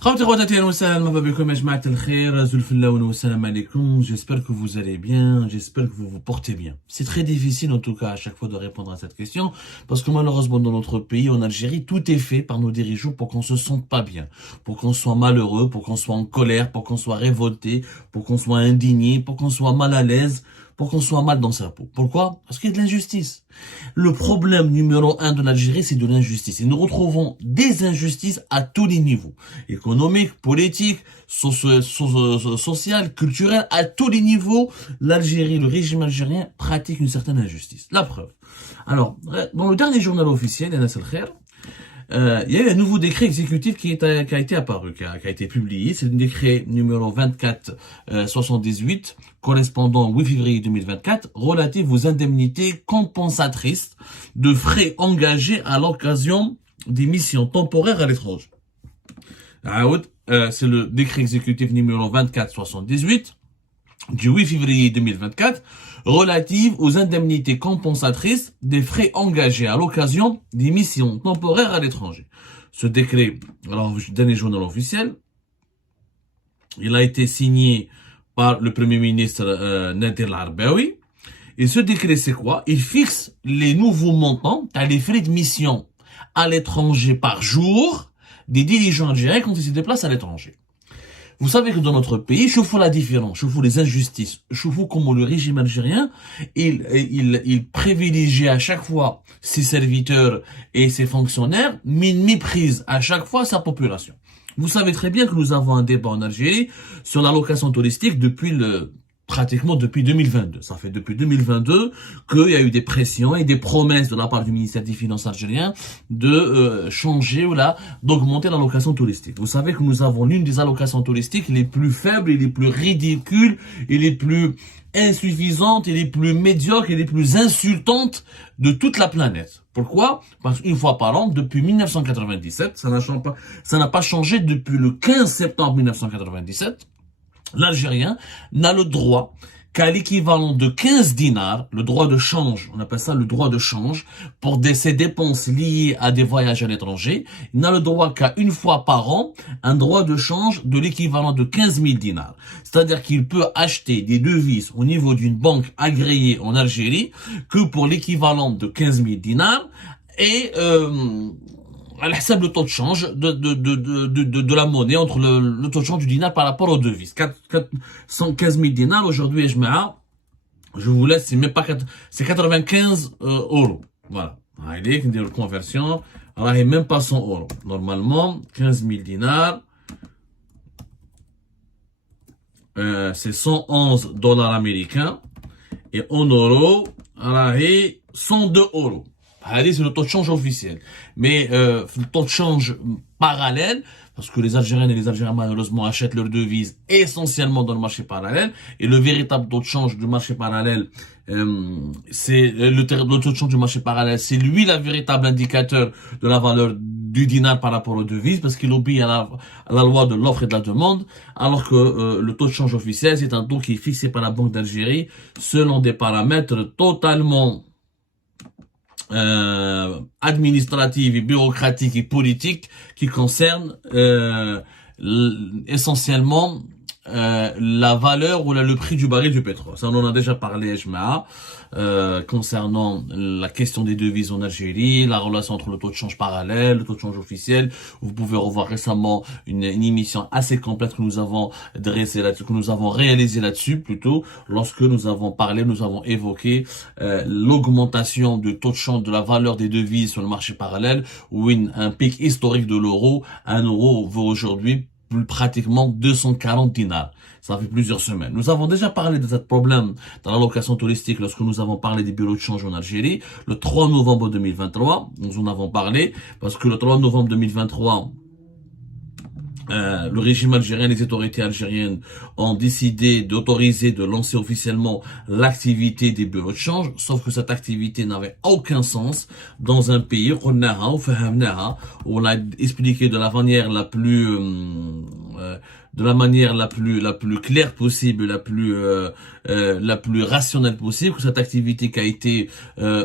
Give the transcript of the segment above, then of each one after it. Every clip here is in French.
J'espère que vous allez bien, j'espère que vous vous portez bien. C'est très difficile en tout cas à chaque fois de répondre à cette question parce que malheureusement dans notre pays, en Algérie, tout est fait par nos dirigeants pour qu'on se sente pas bien, pour qu'on soit malheureux, pour qu'on soit en colère, pour qu'on soit révolté, pour qu'on soit indigné, pour qu'on soit mal à l'aise, pour qu'on soit mal dans sa peau. Pourquoi? Parce qu'il y a de l'injustice. Le problème numéro 1 de l'Algérie, c'est de l'injustice. Et nous retrouvons des injustices à tous les niveaux. Économique, politique, social, culturel, à tous les niveaux, l'Algérie, le régime algérien pratique une certaine injustice. La preuve. Alors, dans le dernier journal officiel, Anas El Khair, il y a eu un nouveau décret exécutif qui a été apparu, qui a été publié. C'est le décret numéro 2478, correspondant au 8 février 2024, relatif aux indemnités compensatrices de frais engagés à l'occasion des missions temporaires à l'étranger. C'est le décret exécutif numéro 2478 du 8 février 2024, relative aux indemnités compensatrices des frais engagés à l'occasion des missions temporaires à l'étranger. Ce décret, alors, dernier journal officiel, il a été signé par le Premier ministre Nader El-Arbaoui. Et ce décret, c'est quoi? Il fixe les nouveaux montants à les frais de mission à l'étranger par jour des dirigeants algériens quand ils se déplacent à l'étranger. Vous savez que dans notre pays, je fous la différence, je fous les injustices, je fous comment le régime algérien, il privilégie à chaque fois ses serviteurs et ses fonctionnaires, mais il méprise à chaque fois sa population. Vous savez très bien que nous avons un débat en Algérie sur l'allocation touristique pratiquement depuis 2022. Ça fait depuis 2022 qu'il y a eu des pressions et des promesses de la part du ministère des Finances algérien de changer ou d'augmenter l'allocation touristique. Vous savez que nous avons l'une des allocations touristiques les plus faibles et les plus ridicules et les plus insuffisantes et les plus médiocres et les plus insultantes de toute la planète. Pourquoi? Parce qu'une fois par an, depuis 1997, ça n'a pas changé depuis le 15 septembre 1997, l'Algérien n'a le droit qu'à l'équivalent de 15 dinars, le droit de change, on appelle ça le droit de change, pour ses dépenses liées à des voyages à l'étranger. Il n'a le droit qu'à une fois par an, un droit de change de l'équivalent de 15 000 dinars. C'est-à-dire qu'il peut acheter des devises au niveau d'une banque agréée en Algérie que pour l'équivalent de 15 000 dinars et elle حسب le taux de change de la monnaie entre le taux de change du dinar par rapport aux devises. 115 000 dinars aujourd'hui, je vous laisse, c'est même pas c'est 95 euros. Voilà. Allez, on dit la conversion. Alors, il n'y a même pas 100 euros. Normalement, 15 000 dinars, c'est 111 dollars américains. Et en euros, alors, 102 euros. C'est le taux de change officiel. Mais le taux de change parallèle, parce que les Algériennes et les Algériens malheureusement achètent leurs devises essentiellement dans le marché parallèle, et le véritable taux de change du marché parallèle, c'est le taux de change du marché parallèle, c'est lui le véritable indicateur de la valeur du dinar par rapport aux devises, parce qu'il obéit à la loi de l'offre et de la demande, alors que le taux de change officiel, c'est un taux qui est fixé par la Banque d'Algérie selon des paramètres totalement administrative et bureaucratique et politique qui concerne essentiellement la valeur ou le prix du baril du pétrole. Ça, on en a déjà parlé, concernant la question des devises en Algérie, la relation entre le taux de change parallèle, le taux de change officiel. Vous pouvez revoir récemment une émission assez complète que nous avons dressée là-dessus, que nous avons réalisée là-dessus, plutôt, lorsque nous avons évoqué l'augmentation du taux de change de la valeur des devises sur le marché parallèle, où un pic historique de l'euro, un euro vaut aujourd'hui pratiquement 240 dinars. Ça fait plusieurs semaines. Nous avons déjà parlé de ce problème dans l'allocation touristique lorsque nous avons parlé des bureaux de change en Algérie. Le 3 novembre 2023, nous en avons parlé parce que le 3 novembre 2023, le régime algérien, les autorités algériennes ont décidé d'autoriser, de lancer officiellement l'activité des bureaux de change, sauf que cette activité n'avait aucun sens dans un pays, on a expliqué de la manière la plus de la manière la plus claire possible, la plus rationnelle possible, que cette activité qui a été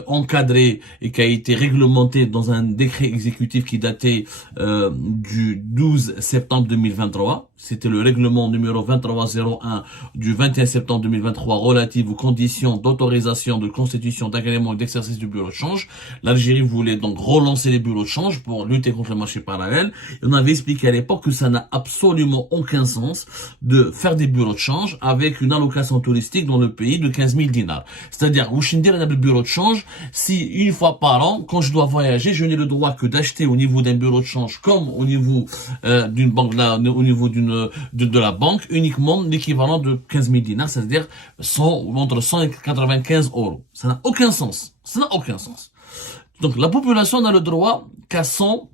encadrée et qui a été réglementée dans un décret exécutif qui datait du 12 septembre 2023. C'était le règlement numéro 2301 du 21 septembre 2023 relatif aux conditions d'autorisation, de constitution, d'agrément et d'exercice du bureau de change. L'Algérie voulait donc relancer les bureaux de change pour lutter contre le marché parallèle. Et on avait expliqué à l'époque que ça n'a absolument aucun sens de faire des bureaux de change avec une allocation touristique dans le pays de 15 000 dinars. C'est-à-dire, où je le bureau de change, si une fois par an, quand je dois voyager, je n'ai le droit que d'acheter au niveau d'un bureau de change comme au niveau d'une banque, là, au niveau de la banque, uniquement l'équivalent de 15 000 dinars, c'est-à-dire entre 100 et 95 euros. Ça n'a aucun sens. Ça n'a aucun sens. Donc, la population n'a le droit qu'à 100.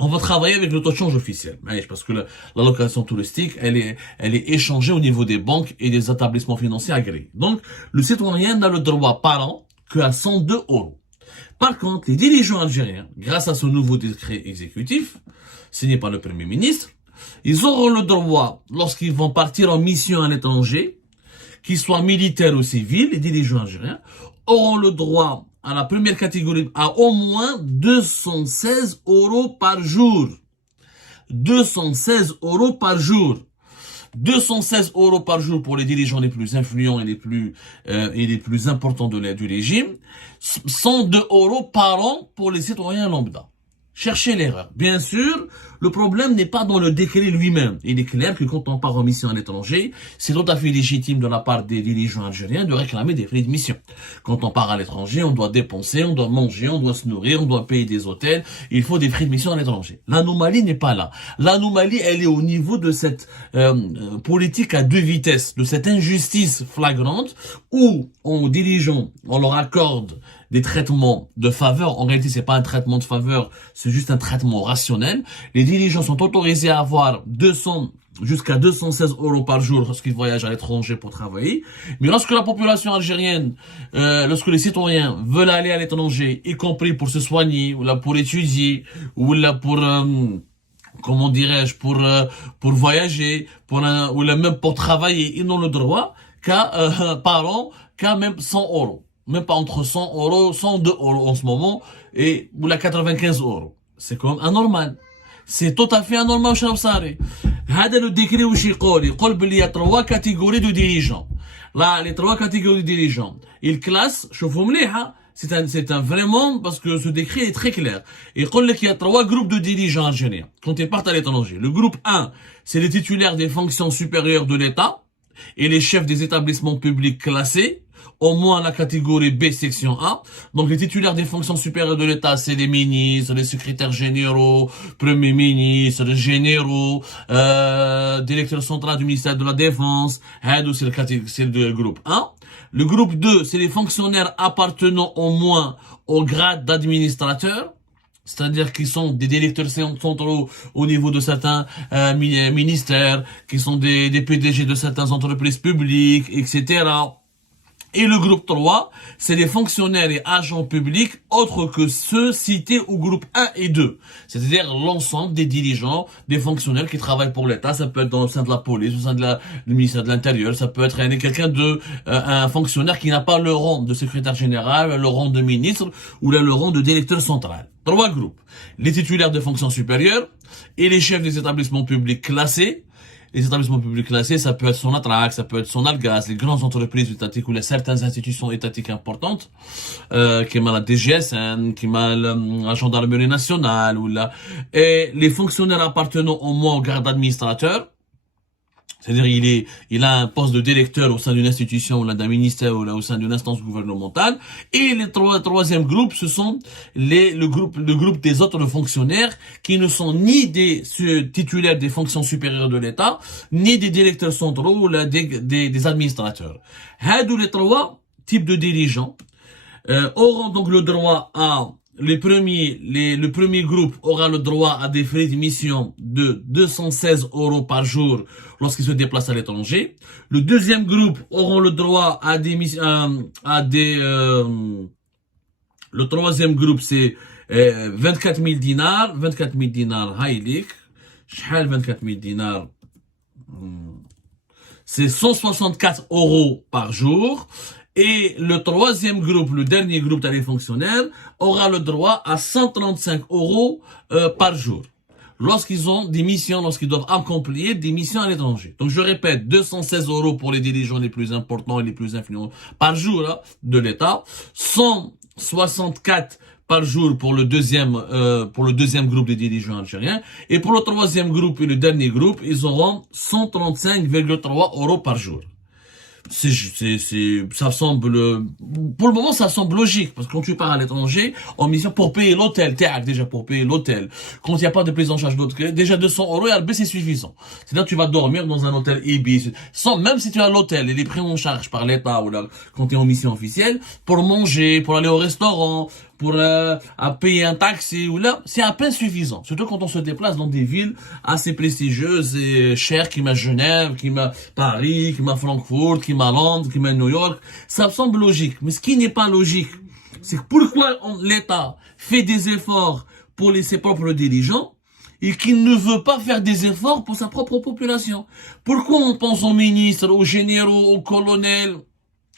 On va travailler avec le taux de change officiel, parce que l'allocation touristique, elle est échangée au niveau des banques et des établissements financiers agréés. Donc, le citoyen n'a le droit par an qu'à 102 euros. Par contre, les dirigeants algériens, grâce à ce nouveau décret exécutif, signé par le Premier ministre, ils auront le droit, lorsqu'ils vont partir en mission à l'étranger, qu'ils soient militaires ou civils, les dirigeants algériens, auront le droit à la première catégorie à au moins 216 euros par jour. 216 euros par jour. 216 euros par jour pour les dirigeants les plus influents et les plus importants du régime. 102 euros par an pour les citoyens lambda. Cherchez l'erreur. Bien sûr, le problème n'est pas dans le décret lui-même. Il est clair que quand on part en mission à l'étranger, c'est tout à fait légitime de la part des dirigeants algériens de réclamer des frais de mission. Quand on part à l'étranger, on doit dépenser, on doit manger, on doit se nourrir, on doit payer des hôtels. Il faut des frais de mission à l'étranger. L'anomalie n'est pas là. L'anomalie, elle est au niveau de cette politique à deux vitesses, de cette injustice flagrante où aux dirigeants, on leur accorde des traitements de faveur. En réalité, c'est pas un traitement de faveur, c'est juste un traitement rationnel. Les dirigeants sont autorisés à avoir jusqu'à 216 euros par jour lorsqu'ils voyagent à l'étranger pour travailler. Mais lorsque la population algérienne, lorsque les citoyens veulent aller à l'étranger, y compris pour se soigner, ou là pour étudier, ou là pour comment dirais-je, pour voyager, ou là même pour travailler, ils n'ont le droit qu'à par an, qu'à même 100 euros. Même pas entre 100 euros, 102 euros en ce moment, ou la 95 euros. C'est comme anormal. C'est tout à fait anormal, cher Sari. هذا le décret où il y a trois catégories de dirigeants. Là, les trois catégories de dirigeants. Il classe, شوفوا مليحة, c'est un vraiment, parce que ce décret est très clair. Il y a trois groupes de dirigeants algériens quand ils partent à l'étranger. Le groupe 1, c'est les titulaires des fonctions supérieures de l'État et les chefs des établissements publics classés, au moins la catégorie B, section A. Donc les titulaires des fonctions supérieures de l'État, c'est les ministres, les secrétaires généraux, premiers ministres, les généraux, directeur central du ministère de la Défense. C'est le groupe 1. Le groupe 2, c'est les fonctionnaires appartenant au moins au grade d'administrateur. C'est-à-dire qu'ils sont des directeurs centraux au niveau de certains ministères, qui sont des PDG de certaines entreprises publiques, etc. Et le groupe 3, c'est les fonctionnaires et agents publics autres que ceux cités au groupe 1 et 2. C'est-à-dire l'ensemble des dirigeants, des fonctionnaires qui travaillent pour l'État. Ça peut être au sein de la police, au sein du ministère de l'Intérieur. Ça peut être un fonctionnaire qui n'a pas le rang de secrétaire général, le rang de ministre ou là, le rang de directeur central. Trois groupes. Les titulaires de fonctions supérieures et les chefs des établissements publics classés. Les établissements publics classés, ça peut être Sonatrach, ça peut être Sonalgaz, les grandes entreprises étatiques ou les certaines institutions étatiques importantes, qui m'a la DGSN, qui m'a la gendarmerie nationale, et les fonctionnaires appartenant au moins au garde administrateur. C'est-à-dire, il a un poste de directeur au sein d'une institution, ou d'un ministère, ou là, au sein d'une instance gouvernementale. Et les troisième groupe, ce sont le groupe des autres fonctionnaires qui ne sont ni des titulaires des fonctions supérieures de l'État, ni des directeurs centraux, ou là, des administrateurs. Les trois types de dirigeants, auront donc le droit à le premier groupe aura le droit à des frais de mission de 216 euros par jour lorsqu'il se déplace à l'étranger. Le deuxième groupe auront le droit à le troisième groupe c'est 24 000 dinars. 24 000 dinars, haïlik. Shhal 24 000 dinars c'est 164 € par jour. Et le troisième groupe, le dernier groupe des fonctionnaires, aura le droit à 135 € par jour. Lorsqu'ils ont des missions, lorsqu'ils doivent accomplir des missions à l'étranger. Donc je répète, 216 € pour les dirigeants les plus importants et les plus influents par jour hein, de l'État, 164 par jour pour le deuxième groupe des dirigeants algériens, et pour le troisième groupe et le dernier groupe, ils auront 135,3 € par jour. Ça semble, pour le moment, ça semble logique, parce que quand tu pars à l'étranger, en mission, pour payer l'hôtel, déjà pour payer l'hôtel, quand il n'y a pas de prise en charge d'autre, déjà 200 € et c'est suffisant. C'est-à-dire, tu vas dormir dans un hôtel Ibis, même si tu as l'hôtel, il est pris en charge par l'État, ou là, quand tu es en mission officielle, pour manger, pour aller au restaurant, pour à payer un taxi ou là, c'est à peine suffisant. Surtout quand on se déplace dans des villes assez prestigieuses et chères, qui m'a Genève, qui m'a Paris, qui m'a Francfort, qui m'a Londres, qui m'a New York. Ça me semble logique. Mais ce qui n'est pas logique, c'est pourquoi l'État fait des efforts pour ses propres dirigeants et qu'il ne veut pas faire des efforts pour sa propre population. Pourquoi on pense aux ministres, aux généraux, aux colonels,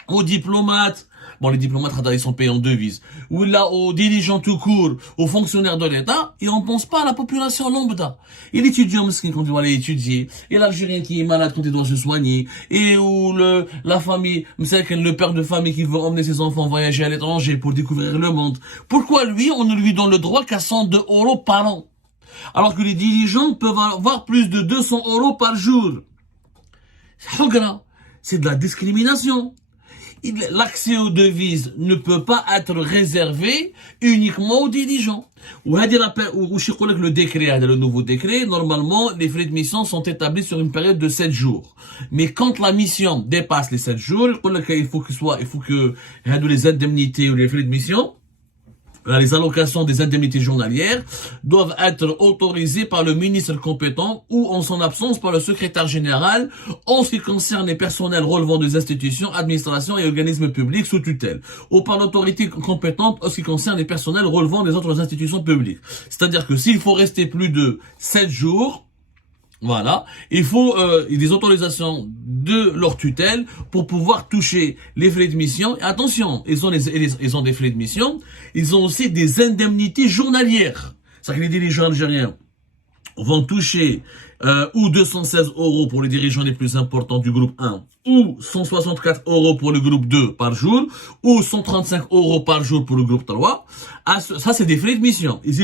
aux diplomates? Bon, les diplomates, ils sont payés en devises. Ou là, aux dirigeants tout court, aux fonctionnaires de l'État, et on pense pas à la population lambda. Et l'étudiant mesquin quand il doit aller étudier, et l'Algérien qui est malade quand il doit se soigner, et ou la famille, le père de famille qui veut emmener ses enfants voyager à l'étranger pour découvrir le monde. Pourquoi lui, on ne lui donne le droit qu'à 102 € par an? Alors que les dirigeants peuvent avoir plus de 200 € par jour. C'est de la discrimination. L'accès aux devises ne peut pas être réservé uniquement aux dirigeants. Le décret, le nouveau décret, normalement, les frais de mission sont établis sur une période de 7 jours. Mais quand la mission dépasse les 7 jours, il faut que les indemnités ou les frais de mission, les allocations des indemnités journalières doivent être autorisées par le ministre compétent ou en son absence par le secrétaire général en ce qui concerne les personnels relevant des institutions, administrations et organismes publics sous tutelle ou par l'autorité compétente en ce qui concerne les personnels relevant des autres institutions publiques. C'est-à-dire que s'il faut rester plus de 7 jours, voilà, il faut des autorisations de leur tutelle pour pouvoir toucher les frais de mission. Et attention, ils ont des frais de mission, ils ont aussi des indemnités journalières. C'est-à-dire que les dirigeants algériens vont toucher ou 216 € pour les dirigeants les plus importants du groupe 1, ou 164 € pour le groupe 2 par jour, ou 135 € par jour pour le groupe 3. Ça, c'est des frais de mission. Ils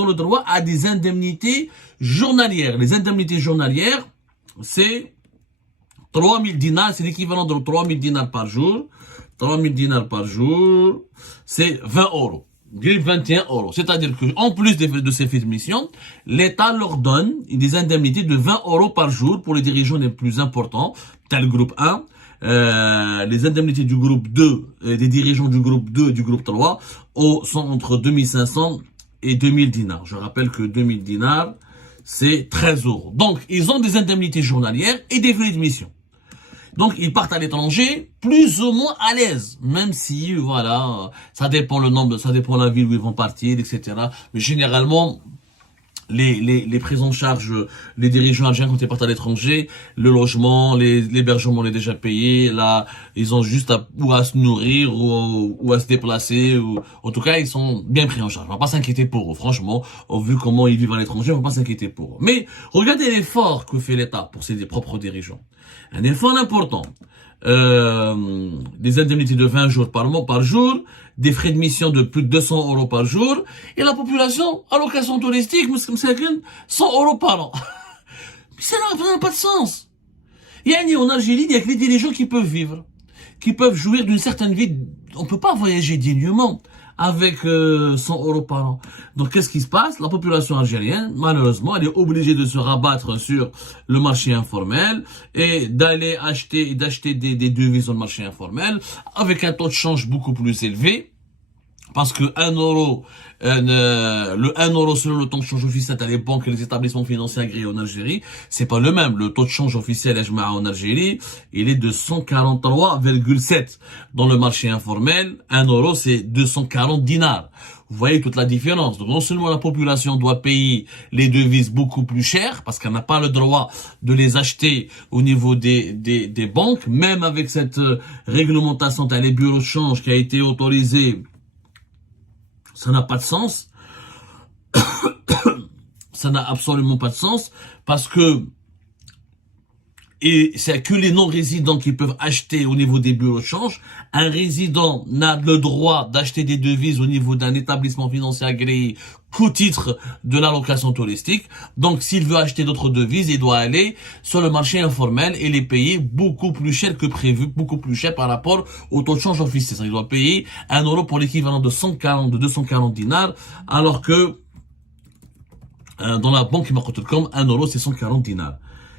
ont le droit à des indemnités journalières. Les indemnités journalières, c'est 3000 dinars, c'est l'équivalent de 3000 dinars par jour. 3000 dinars par jour, c'est 20 €. 21 €. C'est-à-dire que, en plus de ces frais de mission, l'État leur donne des indemnités de 20 € par jour pour les dirigeants les plus importants, tel groupe 1. Les indemnités du groupe 2, des dirigeants du groupe 2 et du groupe 3, sont entre 2500 et 2000 dinars. Je rappelle que 2000 dinars, c'est 13 €. Donc, ils ont des indemnités journalières et des frais de mission. Donc, ils partent à l'étranger, plus ou moins à l'aise. Même si, voilà, ça dépend ça dépend de la ville où ils vont partir, etc. Mais généralement, les prises en charge, les dirigeants algériens quand ils partent à l'étranger, le logement, l'hébergement, on est déjà payé. Là, ils ont juste à se nourrir ou à se déplacer. En tout cas, ils sont bien pris en charge. On va pas s'inquiéter pour eux. Franchement, vu comment ils vivent à l'étranger, on va pas s'inquiéter pour eux. Mais regardez l'effort que fait l'État pour ses propres dirigeants. Un effort important. Des indemnités de 20 jours par jour, des frais de mission de plus de 200 € par jour, et la population, allocation touristique, 100 € par an. Ça n'a pas de sens. En Algérie, il y a que les dirigeants qui peuvent vivre, qui peuvent jouir d'une certaine vie. On peut pas voyager dignement avec 100 € par an. Donc, qu'est-ce qui se passe? La population algérienne, malheureusement, elle est obligée de se rabattre sur le marché informel et d'acheter des devises sur le marché informel avec un taux de change beaucoup plus élevé. Parce que 1 €, le 1 € selon le taux de change officiel à les banques et les établissements financiers agréés en Algérie, c'est pas le même. Le taux de change officiel en Algérie, il est de 143,7. Dans le marché informel, 1 € c'est 240 dinars. Vous voyez toute la différence. Donc non seulement la population doit payer les devises beaucoup plus chères, parce qu'elle n'a pas le droit de les acheter au niveau des banques, même avec cette réglementation, les bureaux de change qui a été autorisée, ça n'a pas de sens. Ça n'a absolument pas de sens, parce que et c'est que les non-résidents qui peuvent acheter au niveau des bureaux de change. Un résident n'a le droit d'acheter des devises au niveau d'un établissement financier agréé qu'au titre de l'allocation touristique. Donc, s'il veut acheter d'autres devises, il doit aller sur le marché informel et les payer beaucoup plus cher que prévu, beaucoup plus cher par rapport au taux de change officiel. Il doit payer 1 euro pour l'équivalent de 240 dinars, alors que dans la banque Immaqut.com, 1 euro, c'est 140 dinars.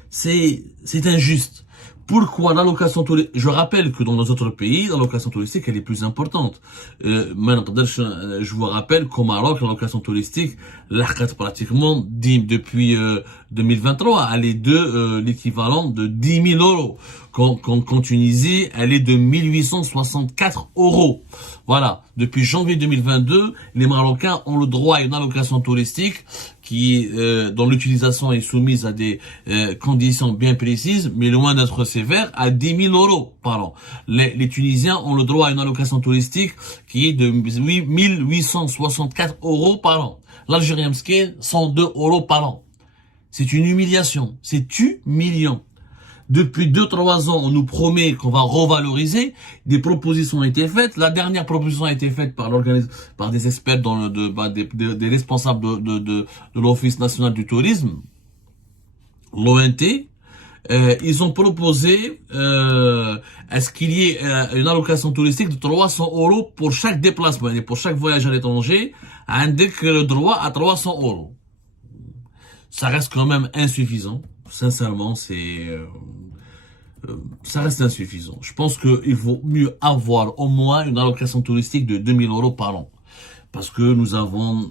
C'est injuste. Pourquoi l'allocation touristique? Je rappelle que dans nos autres pays, l'allocation touristique, elle est plus importante. Je vous rappelle qu'au Maroc, l'allocation touristique, l'arcade pratiquement depuis 2023, elle est de l'équivalent de 10 000 euros. Qu'en Tunisie, elle est de 1864 euros. Voilà. Depuis janvier 2022, les Marocains ont le droit à une allocation touristique qui, dont l'utilisation est soumise à des conditions bien précises, mais loin d'être sévère, à 10 000 euros par an. Les Tunisiens ont le droit à une allocation touristique qui est de 1864 euros par an. L'Algérien Mskin, 102 euros par an. C'est une humiliation. C'est humiliant. Depuis 2-3 ans, on nous promet qu'on va revaloriser. Des propositions ont été faites. La dernière proposition a été faite par par des experts des responsables de l'Office national du tourisme, l'ONT. Ils ont proposé à ce qu'il y ait une allocation touristique de 300 euros pour chaque déplacement, et pour chaque voyage à l'étranger, avec le droit à 300 euros. Ça reste quand même insuffisant. Sincèrement, ça reste insuffisant. Je pense qu'il vaut mieux avoir au moins une allocation touristique de 2000 euros par an. Parce que nous avons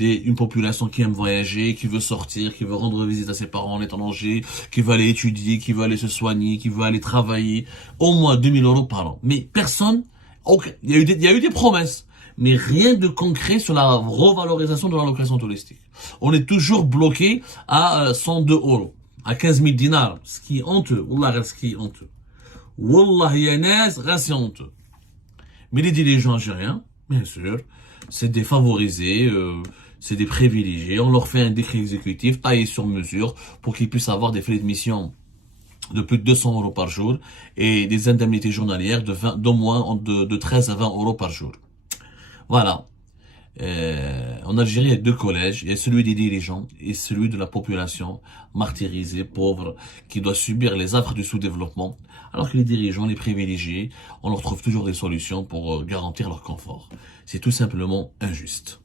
une population qui aime voyager, qui veut sortir, qui veut rendre visite à ses parents à l'étranger, qui veut aller étudier, qui veut aller se soigner, qui veut aller travailler. Au moins 2000 euros par an. Mais personne, il y a eu des promesses, mais rien de concret sur la revalorisation de l'allocation touristique. On est toujours bloqué à 102 euros, à 15 000 dinars, ce qui est honteux. Wallah, ce qui est honteux. Wallah, Yanez, c'est honteux. Mais les dirigeants algériens, bien sûr, c'est des favorisés, c'est des privilégiés. On leur fait un décret exécutif taillé sur mesure pour qu'ils puissent avoir des frais de mission de plus de 200 euros par jour et des indemnités journalières d'au moins de 13 à 20 euros par jour. Voilà. En Algérie, il y a 2 collèges. Il y a celui des dirigeants et celui de la population martyrisée, pauvre, qui doit subir les affres du sous-développement. Alors que les dirigeants, les privilégiés, on leur trouve toujours des solutions pour garantir leur confort. C'est tout simplement injuste.